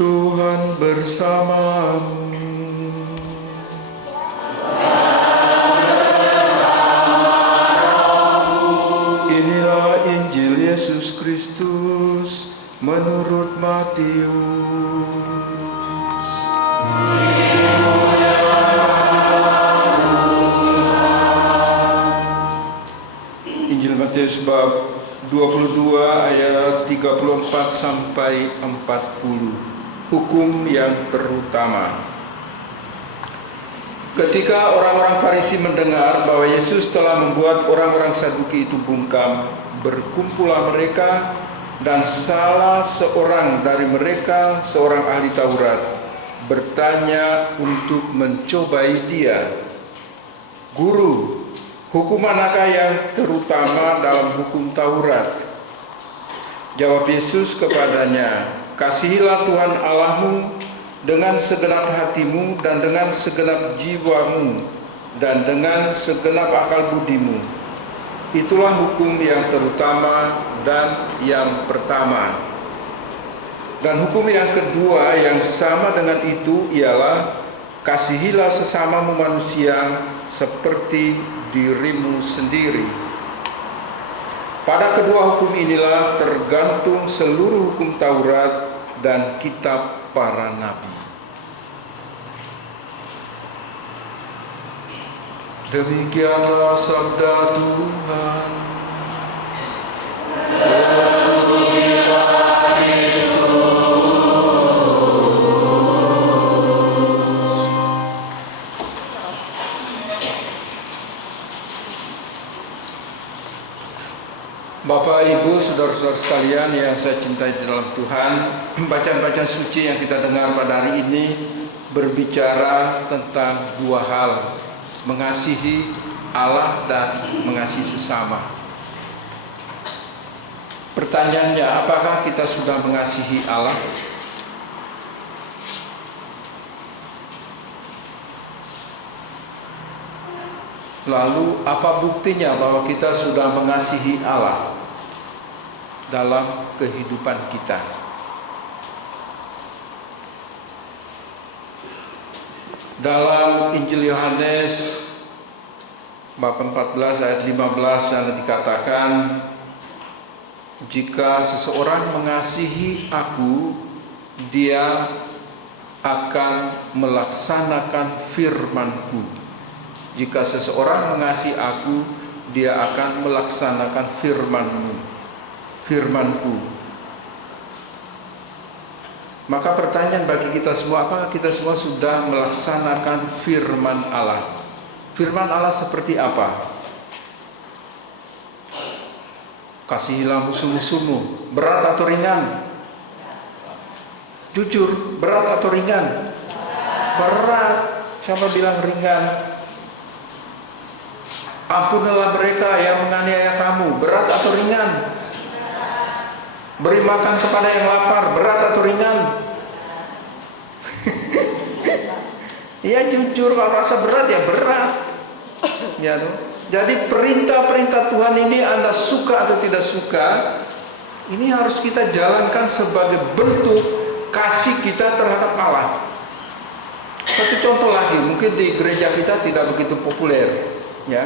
Tuhan bersamamu. Inilah Injil Yesus Kristus menurut Matius. Injil Matius bab 22 ayat 34 sampai 40. Hukum yang terutama. Ketika orang-orang Farisi mendengar bahwa Yesus telah membuat orang-orang Saduki itu bungkam, berkumpullah mereka, dan salah seorang dari mereka, seorang ahli Taurat, bertanya untuk mencobai dia, "Guru, hukum manakah yang terutama dalam hukum Taurat?" Jawab Yesus kepadanya, "Kasihilah Tuhan Allahmu dengan segenap hatimu dan dengan segenap jiwamu dan dengan segenap akal budimu. Itulah hukum yang terutama dan yang pertama. Dan hukum yang kedua yang sama dengan itu ialah kasihilah sesamamu manusia seperti dirimu sendiri. Pada kedua hukum inilah tergantung seluruh hukum Taurat dan kitab para nabi." Demikianlah sabda Tuhan. Bapak, Ibu, saudara-saudara sekalian yang saya cintai di dalam Tuhan, bacaan-bacaan suci yang kita dengar pada hari ini berbicara tentang dua hal, mengasihi Allah dan mengasihi sesama. Pertanyaannya, apakah kita sudah mengasihi Allah? Lalu apa buktinya bahwa kita sudah mengasihi Allah dalam kehidupan kita? Dalam Injil Yohanes bab 14 ayat 15 yang dikatakan, "Jika seseorang mengasihi aku, dia akan melaksanakan firman-Ku. Jika seseorang mengasihi aku, dia akan melaksanakan firman-Ku." Maka pertanyaan bagi kita semua, apakah kita semua sudah melaksanakan firman Allah? Firman Allah seperti apa? Kasihilah musuh-musuhmu. Berat atau ringan? Jujur, berat atau ringan? Berat. Siapa bilang ringan? Ampunilah mereka yang menganiaya kamu. Berat atau ringan? Beri makan kepada yang lapar. Berat atau ringan? Ya jujur, kalau rasa berat ya berat. Ya, jadi perintah-perintah Tuhan ini Anda suka atau tidak suka, ini harus kita jalankan sebagai bentuk kasih kita terhadap Allah. Satu contoh lagi, mungkin di gereja kita tidak begitu populer, ya,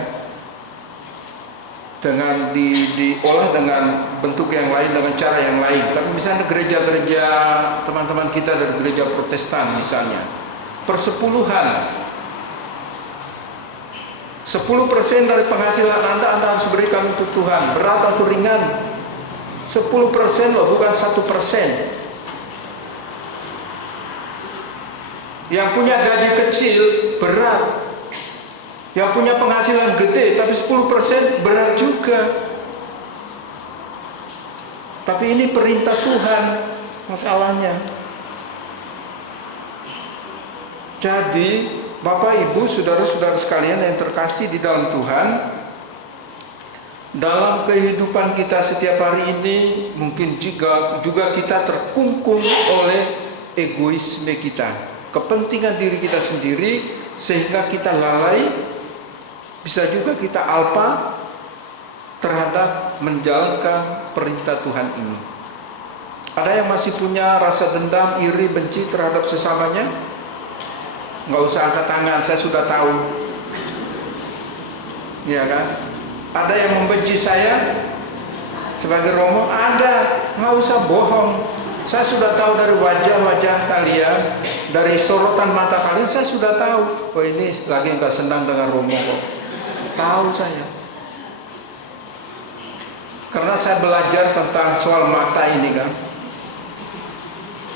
dengan diolah dengan bentuk yang lain, dengan cara yang lain. Tapi misalnya gereja-gereja teman-teman kita dari gereja Protestan misalnya, persepuluhan, 10% dari penghasilan Anda harus berikan untuk Tuhan. Berat atau ringan? 10% loh, bukan 1%. Yang punya gaji kecil berat, yang punya penghasilan gede tapi 10% berat juga. Tapi ini perintah Tuhan masalahnya. Jadi Bapak Ibu saudara-saudara sekalian yang terkasih di dalam Tuhan, dalam kehidupan kita setiap hari ini mungkin juga kita terkungkung oleh egoisme kita, kepentingan diri kita sendiri, sehingga kita lalai, bisa juga kita alpa terhadap menjalankan perintah Tuhan ini. Ada yang masih punya rasa dendam, iri, benci terhadap sesamanya? Nggak usah angkat tangan, saya sudah tahu, ya kan? Ada yang membenci saya sebagai Romo? Ada, nggak usah bohong. Saya sudah tahu dari wajah-wajah kalian, dari sorotan mata kalian, saya sudah tahu. Oh, ini lagi nggak senang dengan Romo kok. Tahu saya. Karena saya belajar tentang soal mata ini kan.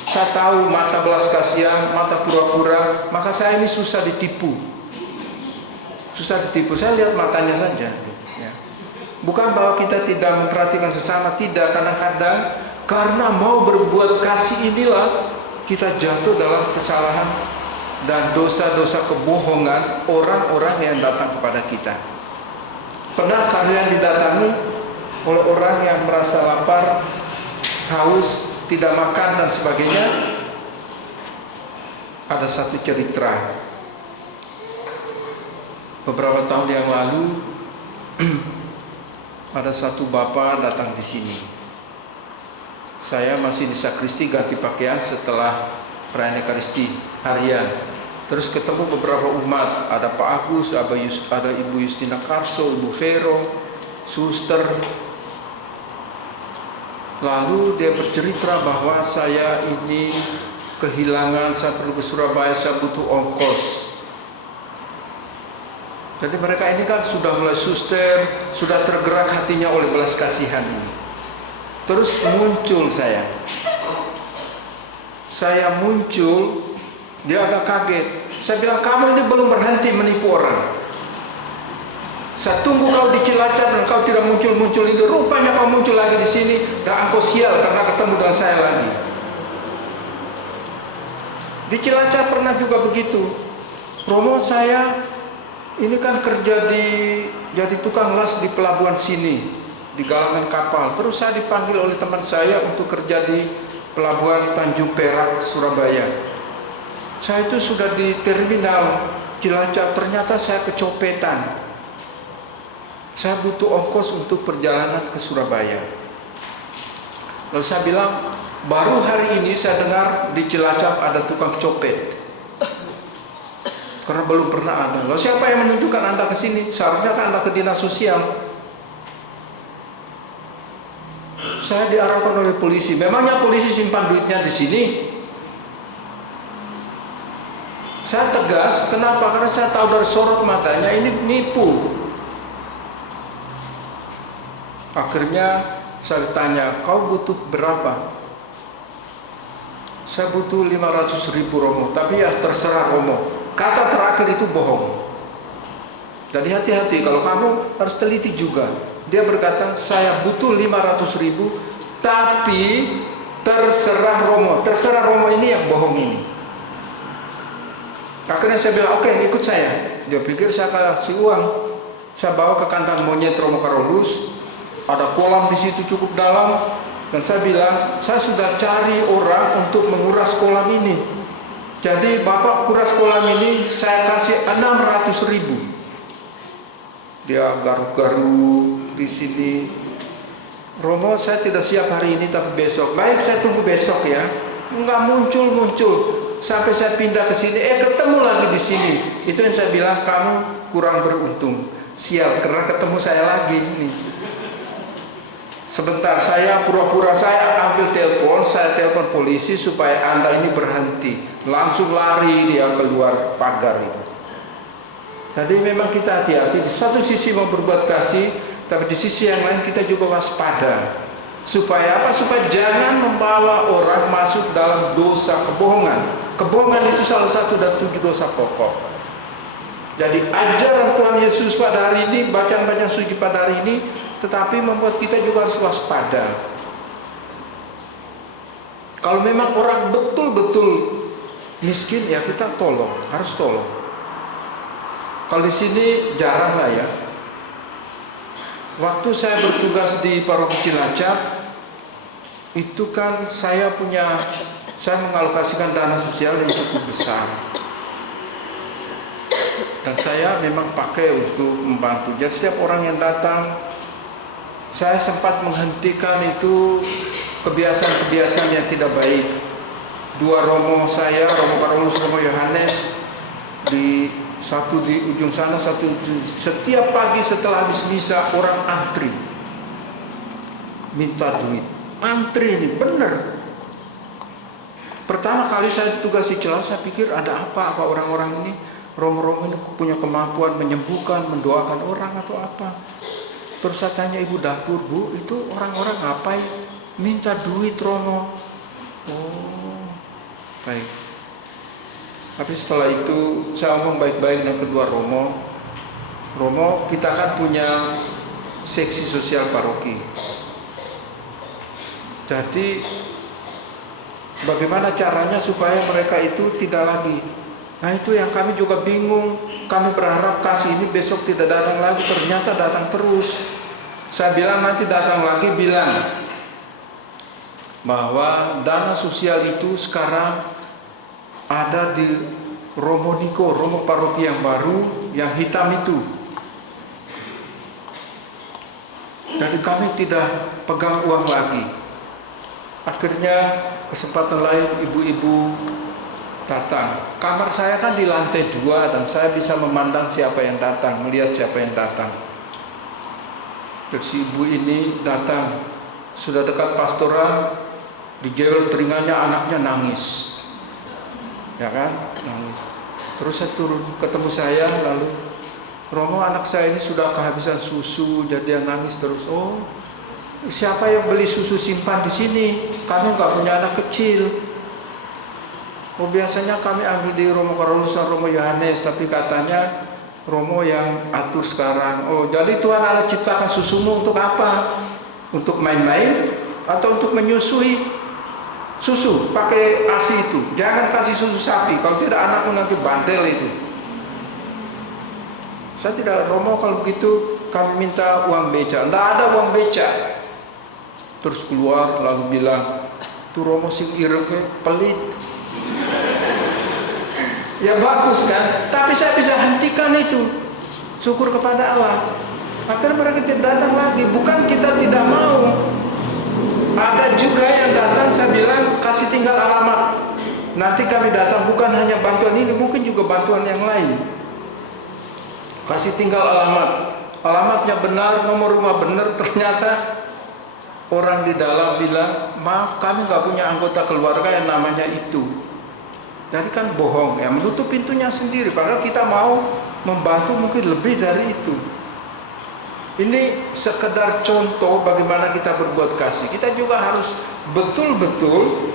Saya tahu mata belas kasihan, mata pura-pura, maka saya ini susah ditipu. Susah ditipu, saya lihat matanya saja. Ya. Bukan bahwa kita tidak memperhatikan sesama, tidak. Kadang-kadang karena mau berbuat kasih inilah kita jatuh dalam kesalahan dan dosa-dosa kebohongan orang-orang yang datang kepada kita. Pernah kalian didatangi oleh orang yang merasa lapar, haus, tidak makan dan sebagainya? Ada satu cerita. Beberapa tahun yang lalu ada satu bapak datang di sini. Saya masih di sakristi ganti pakaian setelah perayaan Ekaristi harian. Terus ketemu beberapa umat, ada Pak Agus, ada Ibu Justina Karso, Ibu Vero, suster. Lalu dia bercerita bahwa saya ini kehilangan, saya perlu ke Surabaya, saya butuh ongkos. Jadi mereka ini kan sudah mulai suster, sudah tergerak hatinya oleh belas kasihan ini. Terus muncul saya muncul, dia agak kaget. Saya bilang, kamu ini belum berhenti menipu orang. Saya tunggu kau di Cilacap dan kau tidak muncul-muncul itu. Rupanya kau muncul lagi di sini dan engkau sial karena ketemu dengan saya lagi. Di Cilacap pernah juga begitu. Romo, saya ini kan kerja jadi tukang las di pelabuhan sini, di galangan kapal. Terus saya dipanggil oleh teman saya untuk kerja di pelabuhan Tanjung Perak, Surabaya. Saya itu sudah di terminal Cilacap, ternyata saya kecopetan. Saya butuh ongkos untuk perjalanan ke Surabaya. Lalu saya bilang, baru hari ini saya dengar di Cilacap ada tukang copet. Karena belum pernah ada. Lalu siapa yang menunjukkan Anda ke sini? Seharusnya kan Anda ke dinas sosial. Saya diarahkan oleh polisi. Memangnya polisi simpan duitnya di sini? Saya tegas, kenapa? Karena saya tahu dari sorot matanya ini nipu. Akhirnya saya tanya, kau butuh berapa? Saya butuh 500.000 Romo, tapi ya terserah Romo. Kata terakhir itu bohong. Jadi hati-hati, kalau kamu harus teliti juga. Dia berkata, saya butuh 500.000, tapi terserah Romo. Terserah Romo ini yang bohong ini. Akhirnya saya bilang, oke, ikut saya. Dia pikir saya kasih uang. Saya bawa ke kandang monyet Romo Karolus. Ada kolam di situ cukup dalam, dan saya bilang, saya sudah cari orang untuk menguras kolam ini. Jadi Bapak kuras kolam ini, saya kasih 600.000. Dia garuk-garuk di sini. Romo, saya tidak siap hari ini, tapi besok. Baik, saya tunggu besok ya. nggak muncul. Sampai saya pindah ke sini, ketemu lagi di sini. Itu yang saya bilang, kamu kurang beruntung. Sial, karena ketemu saya lagi ini. Sebentar, saya pura-pura saya ambil telepon, saya telepon polisi supaya Anda ini berhenti. Langsung lari dia keluar pagar itu. Jadi memang kita hati-hati. Di satu sisi mau berbuat kasih, tapi di sisi yang lain kita juga waspada. Supaya apa? Supaya jangan membawa orang masuk dalam dosa kebohongan. Kebohongan itu salah satu dari 7 dosa pokok. Jadi ajaran Tuhan Yesus pada hari ini, bacaan-bacaan suci pada hari ini, tetapi membuat kita juga harus waspada. Kalau memang orang betul-betul miskin, ya kita tolong, harus tolong. Kalau di sini jarang lah ya. Waktu saya bertugas di Paroki Cilacap, itu kan saya mengalokasikan dana sosial yang cukup besar. Dan saya memang pakai untuk membantu. Jadi setiap orang yang datang, saya sempat menghentikan itu kebiasaan-kebiasaan yang tidak baik. 2 romo saya, Romo Carolus, Romo Yohanes, satu di ujung sana, satu setiap pagi setelah habis misa orang antri minta duit. Antri ini bener. Pertama kali saya tugas di Cilacap, saya pikir ada apa orang-orang ini, romo-romo ini punya kemampuan menyembuhkan, mendoakan orang atau apa. Terus saya tanya ibu dapur, Bu, itu orang-orang ngapain? Minta duit, Romo. Oh, baik. Tapi setelah itu saya ngomong baik-baik dengan kedua Romo. Romo, kita kan punya seksi sosial paroki. Jadi bagaimana caranya supaya mereka itu tidak lagi. Nah itu yang kami juga bingung. Kami berharap kasih ini besok tidak datang lagi, ternyata datang terus. Saya bilang nanti datang lagi, bilang bahwa dana sosial itu sekarang ada di Romo Niko, Romo paroki yang baru, yang hitam itu. Jadi kami tidak pegang uang lagi. Akhirnya kesempatan lain ibu-ibu datang. Kamar saya kan di lantai 2 dan saya bisa memandang siapa yang datang, melihat siapa yang datang. Terus ibu ini datang, sudah dekat pastoran, dijewel telinganya, anaknya nangis. Ya kan, nangis. Terus saya turun, ketemu saya, lalu Romo, anak saya ini sudah kehabisan susu, jadi dia nangis terus. Oh, siapa yang beli susu simpan di sini? Kami nggak punya anak kecil. Oh, biasanya kami ambil di Romo Carolus dan Romo Yohanes, tapi katanya Romo yang atur sekarang. Oh, jadi Tuhan Allah ciptakan susumu untuk apa? Untuk main-main atau untuk menyusui? Susu pakai ASI itu, jangan kasih susu sapi, kalau tidak anakmu nanti bandel itu. Saya tidak, Romo kalau begitu kami minta uang beca. Tidak ada uang beca. Terus keluar lalu bilang, tuh Romo sing ireng pelit. Ya bagus kan, tapi saya bisa hentikan itu. Syukur kepada Allah. Akhirnya mereka tidak datang lagi. Bukan kita tidak mau. Ada juga yang datang, saya bilang kasih tinggal alamat. Nanti kami datang, bukan hanya bantuan ini, mungkin juga bantuan yang lain. Kasih tinggal alamat. Alamatnya benar, nomor rumah benar, ternyata orang di dalam bilang, maaf kami nggak punya anggota keluarga yang namanya itu. Jadi kan bohong, ya menutup pintunya sendiri. Padahal kita mau membantu mungkin lebih dari itu. Ini sekedar contoh bagaimana kita berbuat kasih. Kita juga harus betul-betul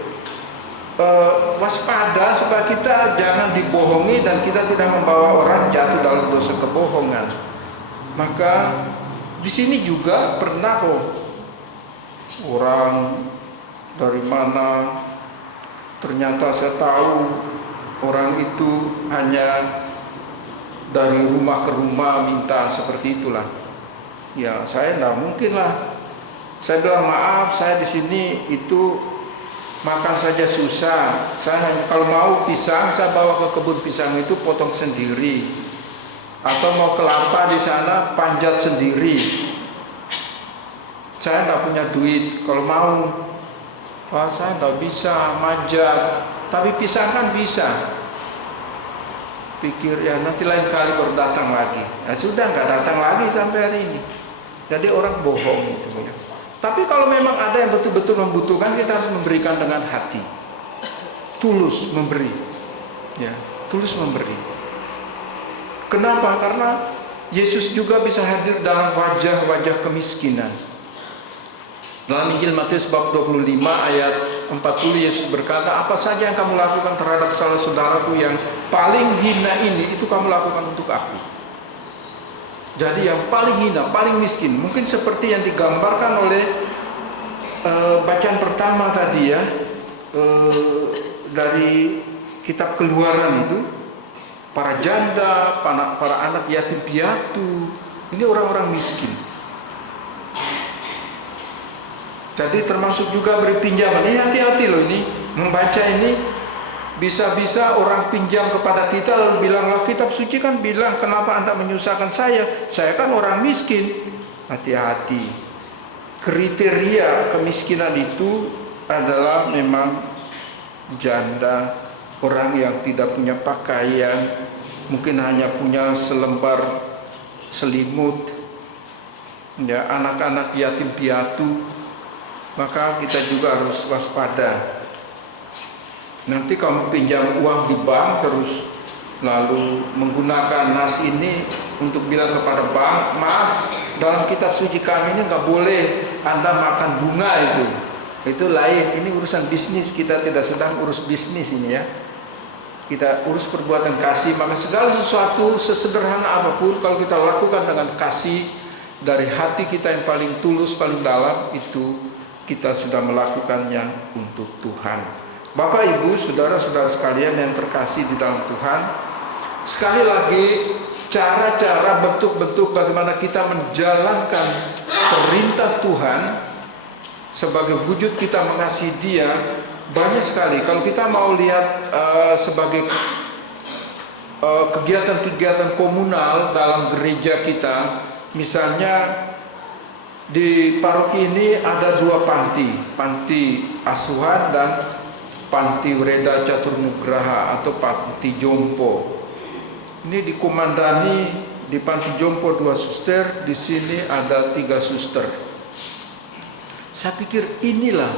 waspada supaya kita jangan dibohongi dan kita tidak membawa orang jatuh dalam dosa kebohongan. Maka di sini juga pernah kok orang dari mana, ternyata saya tahu orang itu hanya dari rumah ke rumah minta seperti itulah. Ya saya tidak mungkin lah. Saya bilang maaf, saya di sini itu makan saja susah. Saya hanya kalau mau pisang, saya bawa ke kebun pisang itu potong sendiri. Atau mau kelapa di sana panjat sendiri. Saya tidak punya duit. Kalau mau Wah, saya nggak bisa manjat, tapi pisangkan bisa. Pikir ya nanti lain kali baru datang lagi. Nah, sudah nggak datang lagi sampai hari ini. Jadi orang bohong itu ya. Tapi kalau memang ada yang betul-betul membutuhkan, kita harus memberikan dengan hati, tulus memberi, ya, tulus memberi. Kenapa? Karena Yesus juga bisa hadir dalam wajah-wajah kemiskinan. Dalam Injil Matius bab 25 ayat 40, Yesus berkata, apa saja yang kamu lakukan terhadap salah saudaraku yang paling hina ini, itu kamu lakukan untuk aku. Jadi yang paling hina, paling miskin, mungkin seperti yang digambarkan oleh bacaan pertama tadi ya, dari kitab Keluaran itu, para janda, para anak yatim piatu, ini orang-orang miskin. Jadi termasuk juga beri pinjaman. Ini hati-hati loh, ini membaca ini bisa-bisa orang pinjam kepada kita lalu bilang, lah kitab suci kan bilang kenapa Anda menyusahkan saya kan orang miskin. Hati-hati, kriteria kemiskinan itu adalah memang janda, orang yang tidak punya pakaian, mungkin hanya punya selembar selimut, ya, anak-anak yatim piatu. Maka kita juga harus waspada. Nanti kamu pinjam uang di bank terus lalu menggunakan nas ini untuk bilang kepada bank, maaf, dalam kitab suci kami ini nggak boleh Anda makan bunga itu lain. Ini urusan bisnis, kita tidak sedang urus bisnis ini ya, kita urus perbuatan kasih. Maka segala sesuatu sesederhana apapun kalau kita lakukan dengan kasih dari hati kita yang paling tulus, paling dalam, itu kita sudah melakukannya untuk Tuhan. Bapak, Ibu, saudara-saudara sekalian yang terkasih di dalam Tuhan, sekali lagi cara-cara, bentuk-bentuk bagaimana kita menjalankan perintah Tuhan sebagai wujud kita mengasihi Dia banyak sekali. Kalau kita mau lihat sebagai kegiatan-kegiatan komunal dalam gereja kita, misalnya di paroki ini ada dua panti asuhan dan panti Wreda Catur Nugraha atau panti jompo. Ini dikomandani di panti jompo 2 suster, di sini ada 3 suster. Saya pikir inilah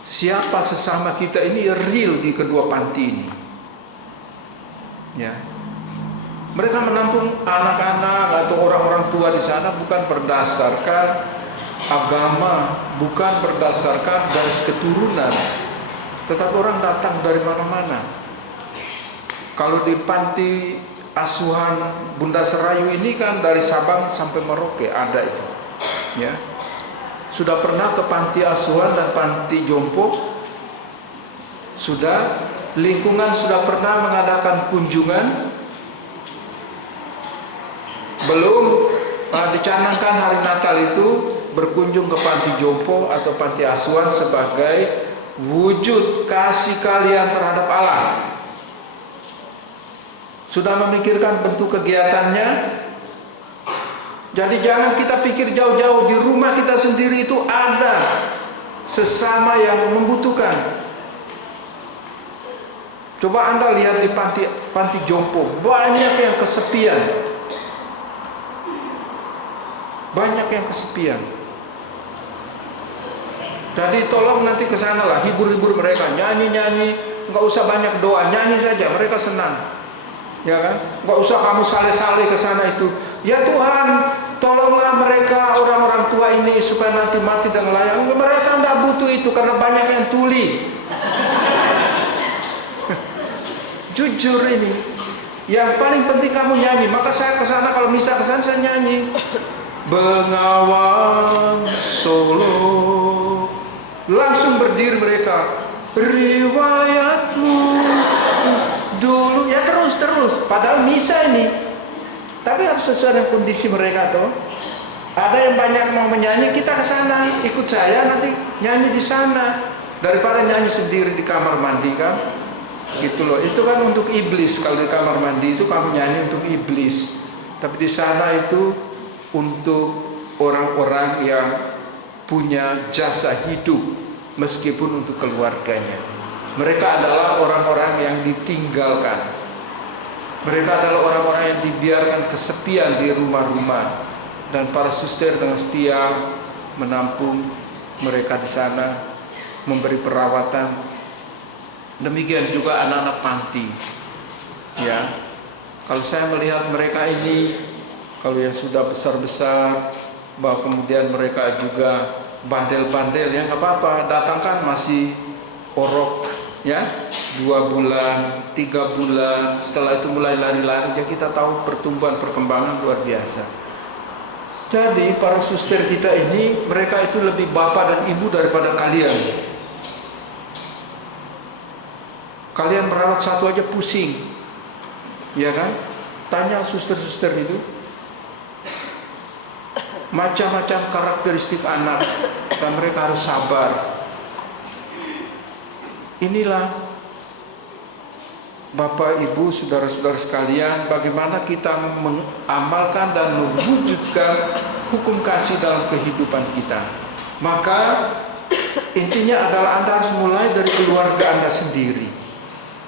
siapa sesama kita ini real di kedua panti ini. Ya. Mereka menampung anak-anak atau orang-orang tua di sana bukan berdasarkan agama, bukan berdasarkan garis keturunan, tetapi orang datang dari mana-mana. Kalau di panti asuhan Bunda Serayu ini kan dari Sabang sampai Merauke ada itu. Ya. Sudah pernah ke panti asuhan dan panti jompo? Sudah. Lingkungan sudah pernah mengadakan kunjungan? Belum. Dicanangkan hari Natal itu berkunjung ke panti jompo atau panti asuhan sebagai wujud kasih kalian terhadap Allah. Sudah memikirkan bentuk kegiatannya? Jadi jangan kita pikir jauh-jauh, di rumah kita sendiri itu ada sesama yang membutuhkan. Coba Anda lihat di panti jompo, banyak yang kesepian. Banyak yang kesepian. Jadi tolong nanti ke sana lah, hibur-hibur mereka, nyanyi-nyanyi, nggak usah banyak doa, nyanyi saja, mereka senang. Ya kan? Nggak usah kamu sale-sale ke sana itu. Ya Tuhan, tolonglah mereka orang-orang tua ini supaya nanti mati dan layak. Mereka nggak butuh itu karena banyak yang tuli. Jujur ini, yang paling penting kamu nyanyi. Maka saya ke sana, kalau misa ke sana saya nyanyi. Bengawan Solo, langsung berdiri mereka. Riwayatmu dulu, ya terus. Padahal misa ini, tapi harus sesuai dengan kondisi mereka tuh. Ada yang banyak mau menyanyi, kita ke sana, ikut saya nanti nyanyi di sana daripada nyanyi sendiri di kamar mandi kan. Gitu loh. Itu kan untuk iblis. Kalau di kamar mandi itu kamu nyanyi untuk iblis. Tapi di sana itu untuk orang-orang yang punya jasa hidup meskipun untuk keluarganya. Mereka adalah orang-orang yang ditinggalkan. Mereka adalah orang-orang yang dibiarkan kesepian di rumah-rumah, dan para suster dengan setia menampung mereka di sana, memberi perawatan. Demikian juga anak-anak panti. Ya, kalau saya melihat mereka ini, kalau yang sudah besar-besar, bahwa kemudian mereka juga bandel-bandel, ya nggak apa-apa, datangkan masih orok, ya, 2 bulan, 3 bulan, setelah itu mulai lari-lari. Ya kita tahu pertumbuhan perkembangan luar biasa. Jadi para suster kita ini, mereka itu lebih bapak dan ibu daripada kalian. Kalian merawat satu aja pusing, ya kan? Tanya suster-suster itu, macam-macam karakteristik anak, dan mereka harus sabar. Inilah Bapak, Ibu, saudara-saudara sekalian, bagaimana kita mengamalkan dan mewujudkan hukum kasih dalam kehidupan kita. Maka intinya adalah Anda harus mulai dari keluarga Anda sendiri.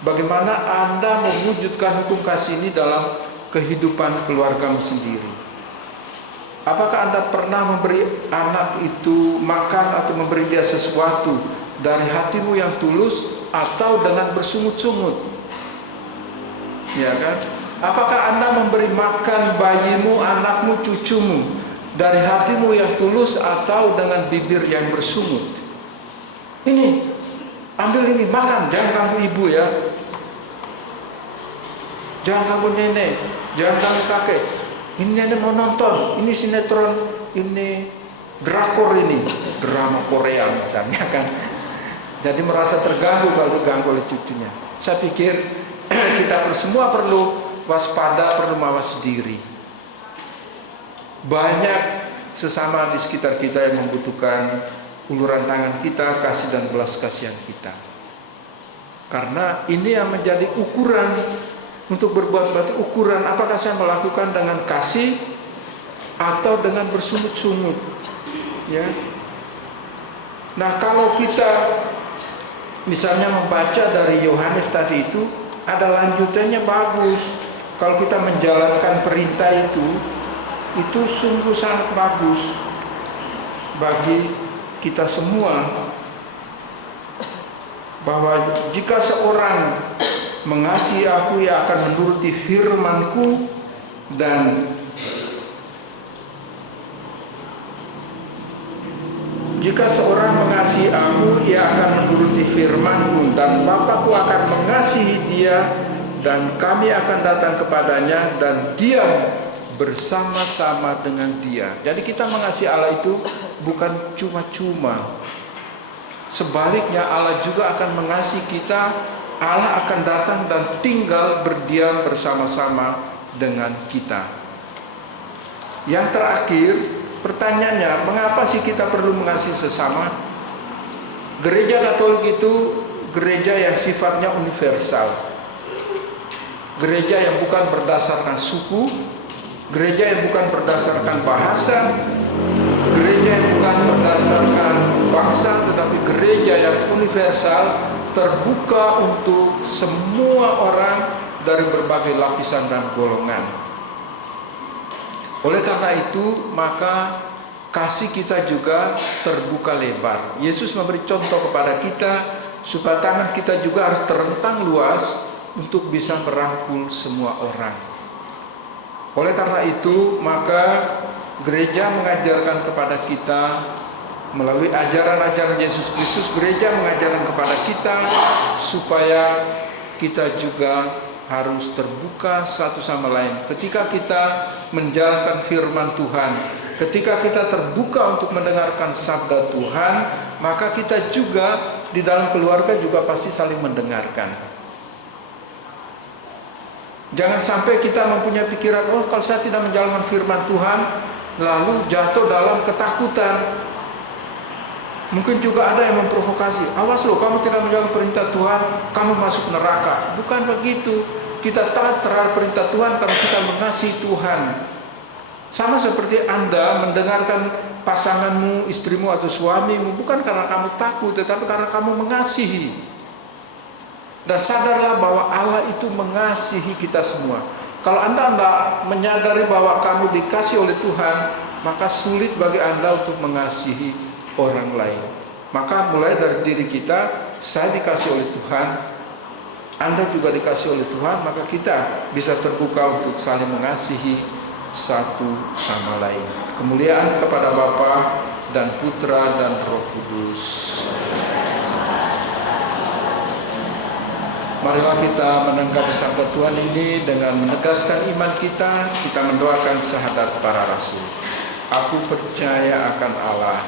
Bagaimana Anda mewujudkan hukum kasih ini dalam kehidupan keluargamu sendiri. Apakah Anda pernah memberi anak itu makan atau memberi dia sesuatu dari hatimu yang tulus atau dengan bersungut-sungut? Ya kan? Apakah Anda memberi makan bayimu, anakmu, cucumu dari hatimu yang tulus atau dengan bibir yang bersungut? Ini, ambil ini, makan, jangan ganggu ibu ya. Jangan ganggu nenek, jangan ganggu kakek. Ini nenek mau nonton, ini sinetron, ini drakor, ini drama Korea misalnya kan. Jadi merasa terganggu kalau diganggu oleh cucunya. Saya pikir kita semua perlu waspada, perlu mawas diri. Banyak sesama di sekitar kita yang membutuhkan uluran tangan kita, kasih dan belas kasihan kita. Karena ini yang menjadi ukuran untuk berbuat baik, ukuran apakah saya melakukan dengan kasih atau dengan bersungut-sungut. Ya. Nah, kalau kita misalnya membaca dari Yohanes tadi itu, ada lanjutannya bagus. Kalau kita menjalankan perintah itu sungguh sangat bagus bagi kita semua. Bahwa jika seorang mengasihi aku, ia akan menuruti firman-Ku, dan jika seorang mengasihi aku, ia akan menuruti firman-Ku, dan Bapa-Ku akan mengasihi dia, dan kami akan datang kepadanya dan diam bersama-sama dengan dia. Jadi kita mengasihi Allah itu bukan cuma-cuma. Sebaliknya Allah juga akan mengasihi kita. Allah akan datang dan tinggal berdiam bersama-sama dengan kita. Yang terakhir, pertanyaannya, mengapa sih kita perlu mengasihi sesama? Gereja Katolik itu gereja yang sifatnya universal. Gereja yang bukan berdasarkan suku, gereja yang bukan berdasarkan bahasa, gereja yang bukan berdasarkan bangsa, tetapi gereja yang universal, terbuka untuk semua orang dari berbagai lapisan dan golongan. Oleh karena itu, maka kasih kita juga terbuka lebar. Yesus memberi contoh kepada kita supaya tangan kita juga harus terentang luas untuk bisa merangkul semua orang. Oleh karena itu, maka gereja mengajarkan kepada kita melalui ajaran-ajaran Yesus Kristus. Gereja mengajarkan kepada kita supaya kita juga harus terbuka satu sama lain. Ketika kita menjalankan firman Tuhan, ketika kita terbuka untuk mendengarkan sabda Tuhan, maka kita juga di dalam keluarga juga pasti saling mendengarkan. Jangan sampai kita mempunyai pikiran, oh kalau saya tidak menjalankan firman Tuhan, lalu jatuh dalam ketakutan. Mungkin juga ada yang memprovokasi, awas loh, kamu tidak menjalankan perintah Tuhan, kamu masuk neraka. Bukan begitu. Kita taat terhadap perintah Tuhan karena kita mengasihi Tuhan. Sama seperti Anda mendengarkan pasanganmu, istrimu atau suamimu bukan karena kamu takut, tetapi karena kamu mengasihi. Dan sadarlah bahwa Allah itu mengasihi kita semua. Kalau Anda menyadari bahwa kamu dikasih oleh Tuhan, maka sulit bagi Anda untuk mengasihi orang lain. Maka mulai dari diri kita, saya dikasih oleh Tuhan, Anda juga dikasih oleh Tuhan, maka kita bisa terbuka untuk saling mengasihi satu sama lain. Kemuliaan kepada Bapa dan Putra dan Roh Kudus. Marilah kita menanggapi sabda Tuhan ini dengan menegaskan iman kita. Kita mendoakan syahadat para rasul. Aku percaya akan Allah,